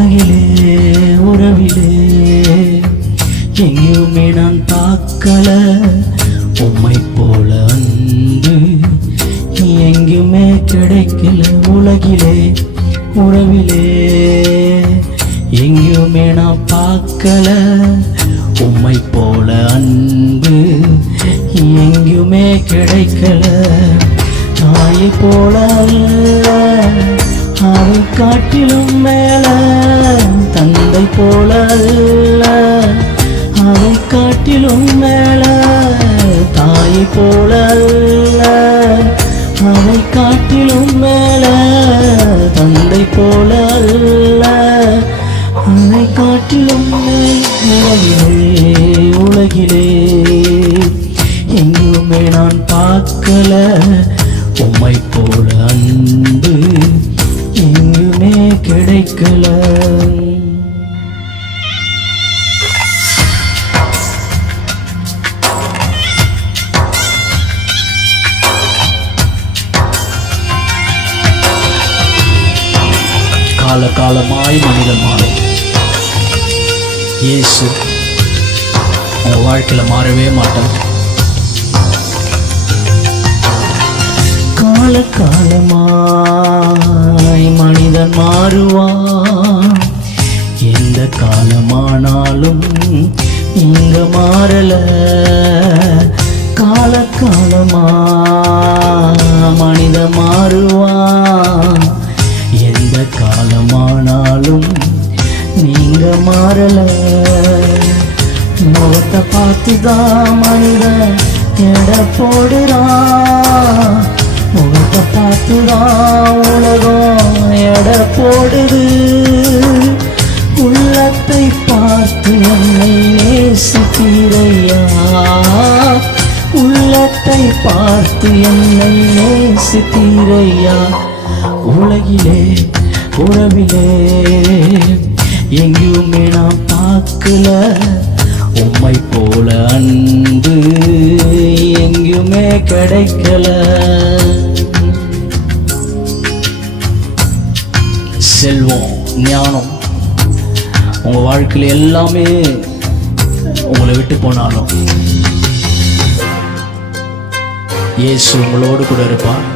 உலகிலே உறவிலே எங்கேயுமே நான் பார்க்கல உம்மை போல அன்பு எங்கேயுமே கிடைக்கல. உலகிலே உறவிலே எங்கேயுமே நான் பார்க்கல உம்மை போல அன்பு எங்கேயுமே கிடைக்கல. தாயை போல அல்ல அதை காட்டிலும் மேல, தந்தை போல அல்ல அதை காட்டிலும் மேல, தாயை போல அல்ல அதை காட்டிலும் மேல, தந்தை போல அல்ல அதை காட்டிலும் மேலே. உலகிலே எங்குமே நான் பார்க்கல உம்மை போல அன்பு எங்குமே கிடைக்கல. காலகாலமாய் மனிதன் மாறும். இயேசு உங்க வாழ்க்கையில மாறவே மாட்டார். காலகாலமாய் மனிதன் மாறுவான். எந்த காலமானாலும் இங்க மாறல. காலகாலமா மனிதன் மாறுவான். எந்த காலமானாலும் நீங்க மாறல. முகத்தை பார்த்துதான் மனிதன் எடை போடுறான். முகத்தை பார்த்துதான் உலகம் எடை போடுது. உள்ளத்தை பார்த்து என்னை நேசித்தீரையா, உள்ளத்தை பார்த்து என்னை நேசித்தீரையா. உலகிலே உறவிலே எங்கேயுமே நான் பார்க்கல உம்மை போல அன்பு எங்கேயுமே கிடைக்கல. செல்வம், ஞானம் உங்க வாழ்க்கையில எல்லாமே உங்களை விட்டு போனாலும் இயேசு உங்களோடு கூட இருப்பார்.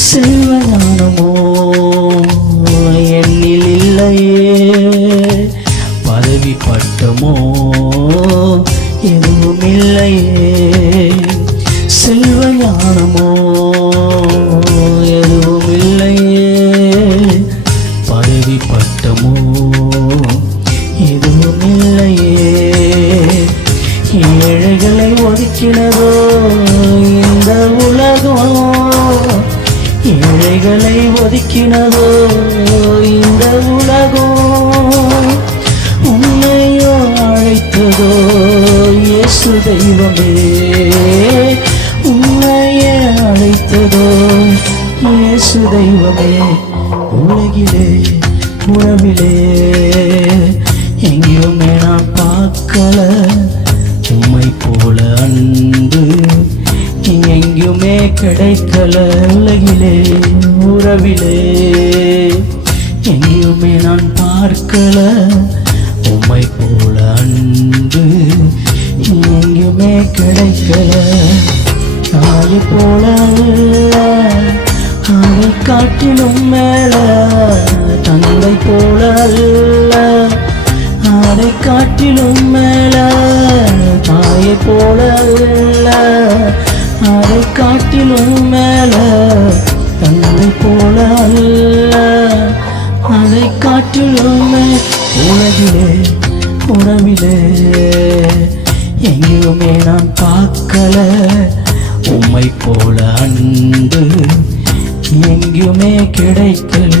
செல்வஞானமோ என்னில் இல்லையே, பதவி பட்டமோ எதுவும் இல்லையே. செல்வஞானமோ எதுவும் இல்லையே, பதவி பட்டமோ எதுவும் இல்லையே. ஏழைகளை ஒதுக்கினதோ இந்த உலகம், ஏழைகளை ஒதுக்கினதோ இந்த உலகம். உன்னையோ அழைத்ததோ இயேசு தெய்வமே, உன்னையே அழைத்ததோ இயேசு தெய்வமே. உலகிலே உறவிலே எங்கேயுமே நான் பார்க்கல உம்மை போல அன்பு எங்கேயுமே கிடைக்கல. உலகிலே உறவிலே எங்கேயுமே நான் பார்க்கல உம்மை போல அன்பு எங்கேயுமே கிடைக்கல. தாயை போல அல்ல அதை காட்டிலும் மேல, தந்தை போல அல்ல அதை காட்டிலும் மேல, தாயை போல அல்ல அதை காட்டிலும் மேல, தந்தை போல அல்ல அதை காட்டிலும் மேல. உலகிலே உறவிலே எங்கேயுமே நான் பார்க்கல உம்மை போல அன்பு எங்கேயுமே கிடைக்கல.